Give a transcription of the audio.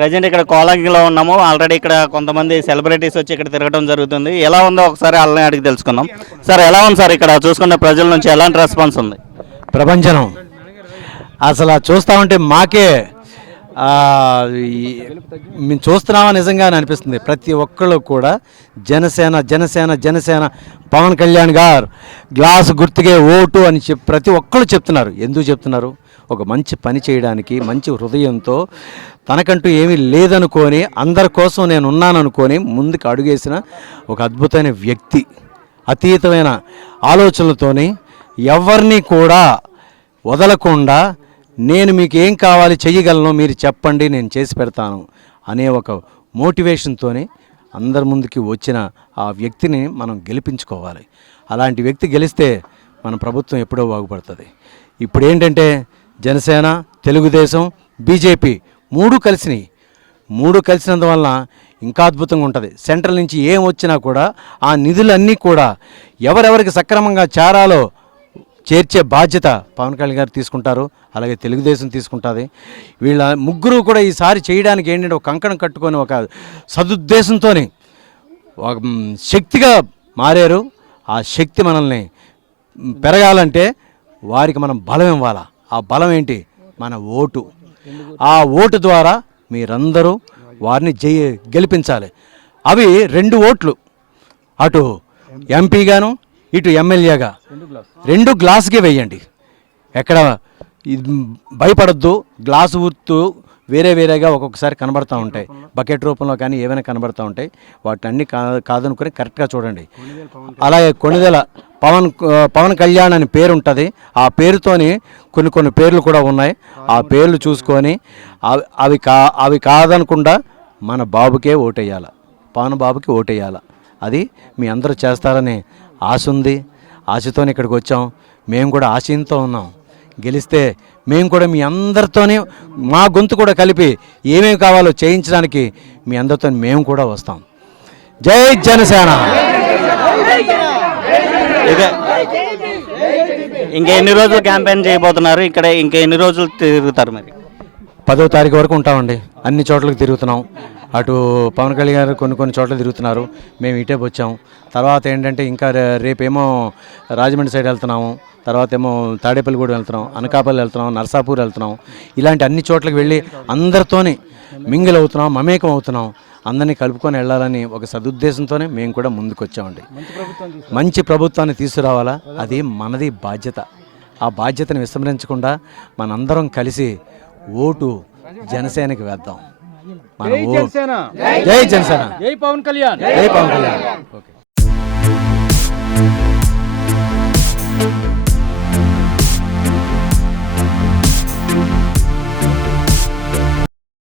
Present ఇక్కడ కోలాగిలో ఉన్నాము. Already ఇక్కడ కొంతమంది సెలబ్రిటీస్ వచ్చి ఇక్కడ తిరగడం జరుగుతుంది. ఎలా ఉందో ఒకసారి వాళ్ళని అడిగి తెలుసుకుందాం. సార్ ఎలా ఉంది సార్ ఇక్కడ చూసుకున్న ప్రజల నుంచి ఎలాంటి రెస్పాన్స్ ఉంది? ప్రపంచం అసలు చూస్తూ చూస్తా ఉంటే మాకే మేము చూస్తున్నామా నిజంగా అని అనిపిస్తుంది. ప్రతి ఒక్కళ్ళు కూడా జనసేన జనసేన జనసేన పవన్ కళ్యాణ్ గారు గ్లాస్ గుర్తుకే ఓటు అని చెప్పి ప్రతి ఒక్కళ్ళు చెప్తున్నారు. ఎందుకు చెప్తున్నారు? ఒక మంచి పని చేయడానికి మంచి హృదయంతో తనకంటూ ఏమీ లేదనుకొని అందరి కోసం నేను ఉన్నాననుకొని ముందుకు అడుగేసిన ఒక అద్భుతమైన వ్యక్తి అతీతమైన ఆలోచనలతోని ఎవరిని కూడా వదలకుండా నేను మీకు ఏం కావాలి చెయ్యగలను మీరు చెప్పండి నేను చేసి పెడతాను అనే ఒక మోటివేషన్తోనే అందరి ముందుకి వచ్చిన ఆ వ్యక్తిని మనం గెలిపించుకోవాలి. అలాంటి వ్యక్తి గెలిస్తే మన ప్రభుత్వం ఎప్పుడో బాగుపడుతుంది. ఇప్పుడు ఏంటంటే జనసేన తెలుగుదేశం బీజేపీ మూడు కలిసినాయి మూడు కలిసినందువలన ఇంకా అద్భుతంగా ఉంటుంది. సెంట్రల్ నుంచి ఏం వచ్చినా కూడా ఆ నిధులన్నీ కూడా ఎవరెవరికి సక్రమంగా చేరాలో చేర్చే బాధ్యత పవన్ కళ్యాణ్ గారు తీసుకుంటారు. అలాగే తెలుగుదేశం తీసుకుంటుంది. వీళ్ళ ముగ్గురు కూడా ఈసారి చేయడానికి ఏంటంటే ఒక కంకణం కట్టుకొని ఒక సదుద్దేశంతో ఒక శక్తిగా మారారు. ఆ శక్తి మనల్ని పెరగాలంటే వారికి మనం బలం ఇవ్వాలా. ఆ బలం ఏంటి? మన ఓటు. ఆ ఓటు ద్వారా మీరందరూ వారిని జయ గెలిపించాలి. అవి రెండు ఓట్లు. అటు ఎంపీగాను ఇటు ఎమ్మెల్యేగా రెండు గ్లాసుకే వేయండి. ఎక్కడ ఇది భయపడద్దు గ్లాసు గుర్తు వేరే వేరేగా ఒక్కొక్కసారి కనబడతా ఉంటాయి. బకెట్ రూపంలో కానీ ఏమైనా కనబడతా ఉంటాయి. వాటిని కా కాదనుకొని కరెక్ట్గా చూడండి. అలాగే కొణిదెల పవన్ పవన్ కళ్యాణ్ అని పేరు ఉంటుంది ఆ పేరుతోని కొన్ని కొన్ని పేర్లు కూడా ఉన్నాయి. ఆ పేర్లు చూసుకొని అవి అవి కా అవి కాదనకుండా మన బాబుకే ఓటేయాల. పవన్ బాబుకి ఓటేయాల. అది మీ అందరూ చేస్తారని ఆశ ఉంది. ఆశతోనే ఇక్కడికి వచ్చాం. మేము కూడా ఆశయంతో ఉన్నాం. గెలిస్తే మేము కూడా మీ అందరితోనే మా గొంతు కూడా కలిపి ఏమేమి కావాలో చేయించడానికి మీ అందరితో మేము కూడా వస్తాం. జై జనసేన! ఇక ఇంకా ఎన్ని రోజులు క్యాంపెయిన్ చేయబోతున్నారు? ఇక్కడ ఇంకా ఎన్ని రోజులు తిరుగుతారు మరి? పదో తారీఖు వరకు ఉంటామండి. అన్ని చోట్లకి తిరుగుతున్నాం. అటు పవన్ కళ్యాణ్ గారు కొన్ని కొన్ని చోట్ల తిరుగుతున్నారు. మేము ఇటే వచ్చాము. తర్వాత ఏంటంటే ఇంకా రేపేమో రాజమండ్రి సైడ్ వెళ్తున్నాము. తర్వాత ఏమో తాడేపల్లిగూడెం వెళ్తున్నాం. అనకాపల్లి వెళ్తున్నాం. నర్సాపూర్ వెళ్తున్నాం. ఇలాంటి అన్ని చోట్లకి వెళ్ళి అందరితోనే మింగిల్ అవుతున్నాం మమేకం అవుతున్నాం. అందరినీ కలుపుకొని వెళ్ళాలని ఒక సదుద్దేశంతోనే మేము కూడా ముందుకు వచ్చామండి మంచి ప్రభుత్వాన్ని తీసుకురావాలా? అది మనది బాధ్యత. ఆ బాధ్యతను విస్మరించకుండా మనందరం కలిసి ఓటు జనసేనకి వేద్దాం. మన ఓ- జై జనసేన. జై పవన్ కళ్యాణ్. జై పవన్ కళ్యాణ్. ఓకే.